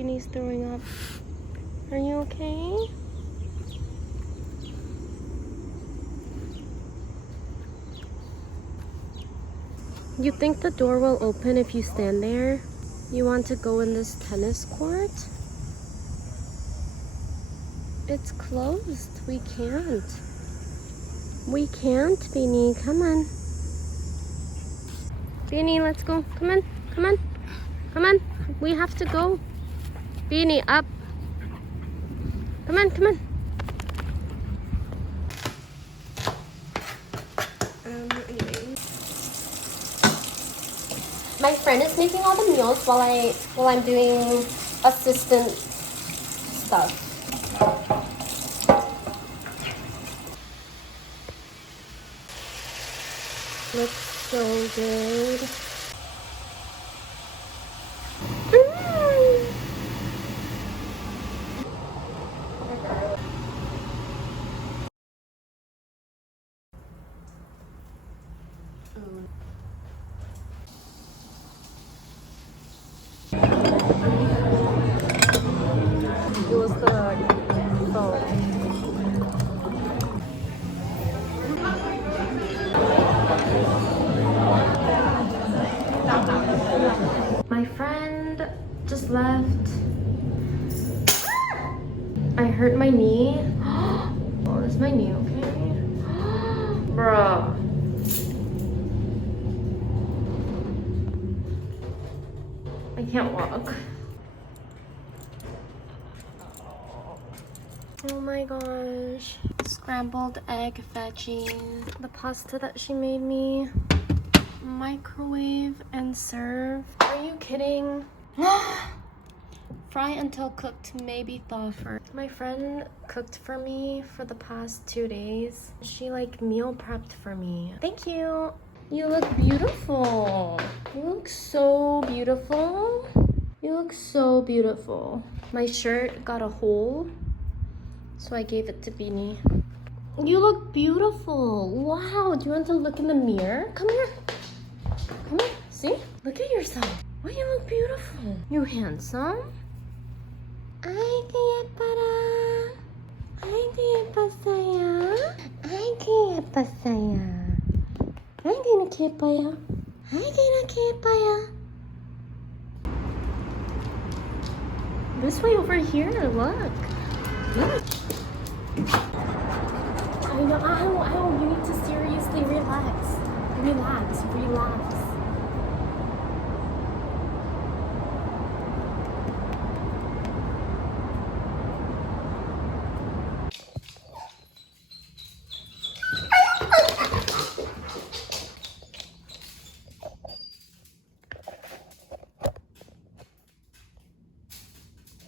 Beanie's throwing up. Are you okay? You think the door will open if you stand there? You want to go in this tennis court? It's closed. We can't. We can't, Beanie. Come on. Beanie, let's go. Come on. Come on. Come on. We have to go. Beanie, up. Come on, come on. Anyway. My friend is making all the meals while I'm doing assistant stuff. Looks so good. It was the phone. My friend just left. I hurt my knee. Oh, is my knee okay? Bruh. I can't walk. Oh my gosh. Scrambled egg veggie. The pasta that she made me. Microwave and serve. Are you kidding? Fry until cooked, maybe thaw first. My friend cooked for me for the past 2 days. She like meal prepped for me. Thank you. You look beautiful. You look so beautiful. You look so beautiful. My shirt got a hole, so I gave it to Beanie. You look beautiful. Wow, do you want to look in the mirror? Come here. Come here. See? Look at yourself. Oh, you look beautiful. You handsome? Ay, qué 예뻐라. Ay, qué 예뻤어요. Ay, qué 예뻤어요. Ay, qué 이렇게 예뻐요. Ay, qué 이렇게 예뻐요. This way over here, look. Look. I know, ow, you need to seriously relax. Relax, relax.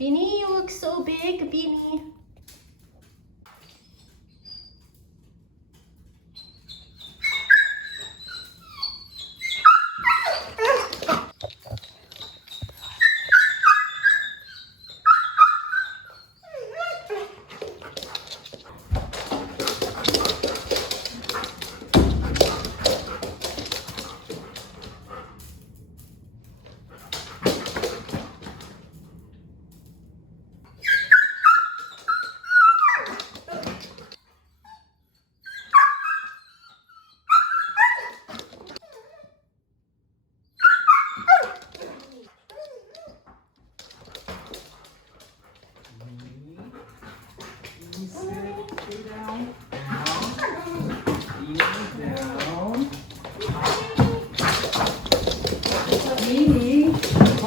Beanie, you look so big, Beanie.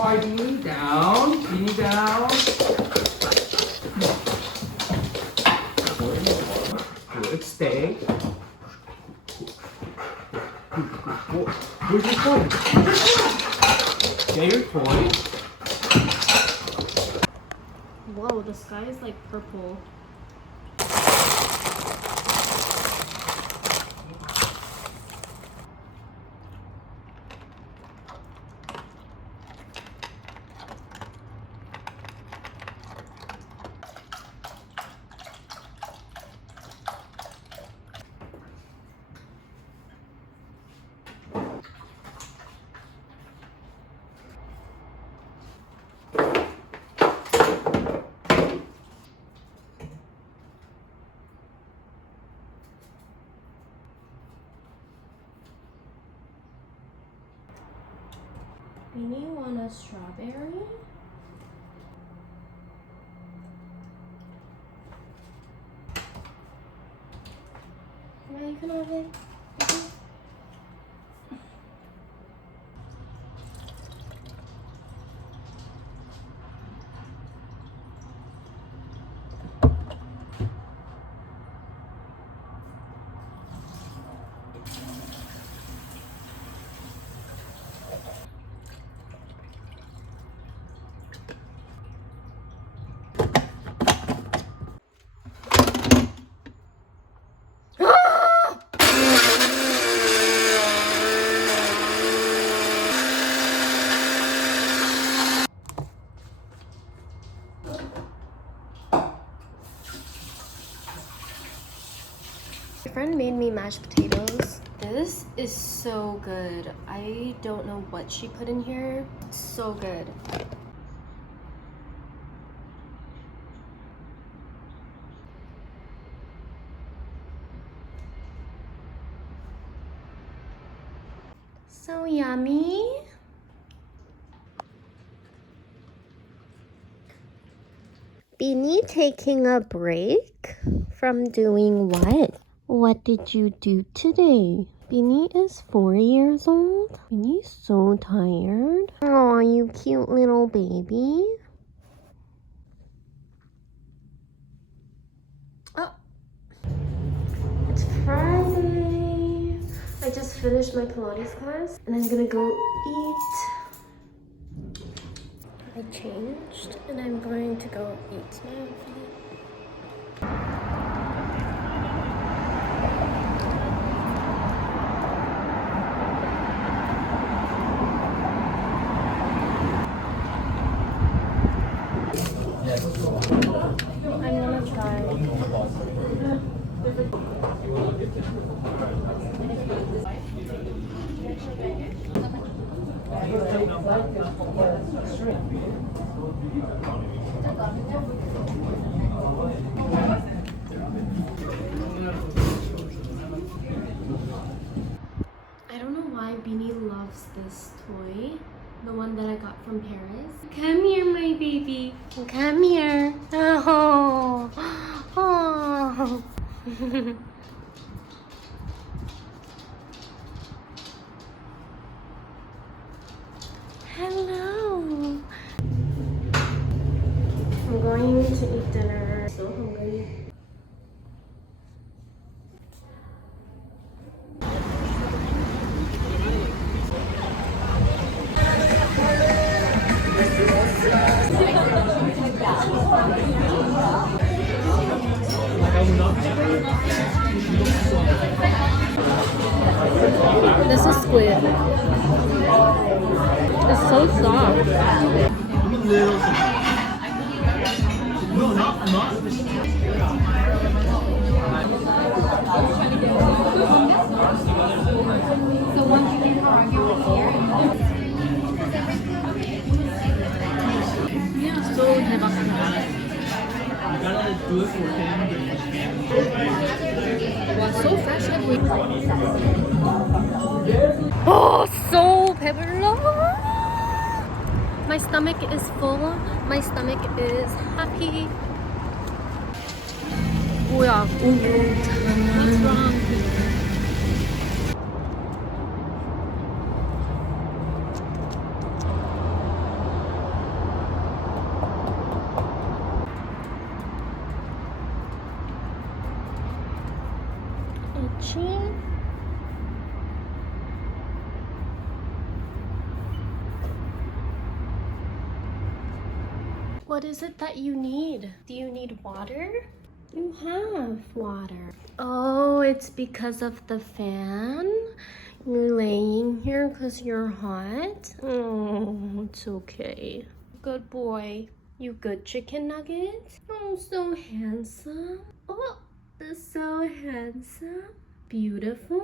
Beanie down, Beanie down. Good, stay. Where's your toy? Get your toy. Whoa, the sky is like purple. Beanie want a strawberry? Yeah, you can have it. My friend made me mashed potatoes. This is so good. I don't know what she put in here. It's so good. So yummy. Beanie taking a break from doing what? What did you do today? Beanie is 4 years old. Beanie's so tired. Oh, you cute little baby. Oh, it's Friday. I just finished my Pilates class and I'm gonna go eat. I changed and I'm going to go eat now. I'm gonna try. I don't know why Beanie loves this toy. The one that I got from Paris. Come here, my baby. Come here. Oh. Oh. Hello. I'm going to eat dinner. So hungry. This is squid. It's so soft. No, not. So once you get her, you will hear. So 대박이다. You gotta do it for him. 와, so fresh every. Oh, so 배불러. My stomach is full. My stomach is happy. 뭐야? What's wrong? Itchy. What is it that you need? Do you need water? You have water. Oh, it's because of the fan? You're laying here because you're hot? Oh, it's okay. Good boy. You good chicken nugget? Oh, so handsome. Oh, that's so handsome. Beautiful.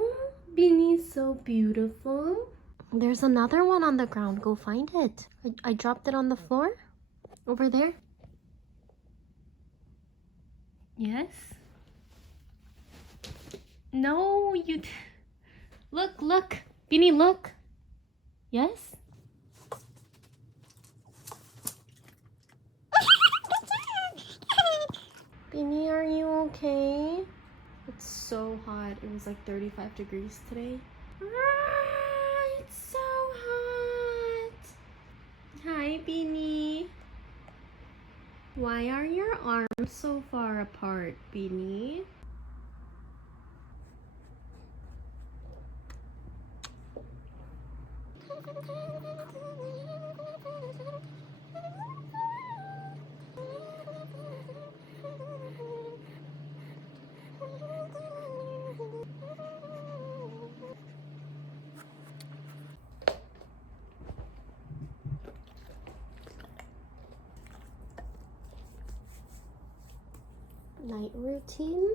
Beanie's so beautiful. There's another one on the ground. Go find it. I dropped it on the floor. Over there. Yes? No, you... Look. Beanie, look. Yes? Beanie, are you okay? It's so hot. It was like 35 degrees today. Ah, it's so hot. Hi, Beanie. Why are your arms so far apart, Beanie? Night routine.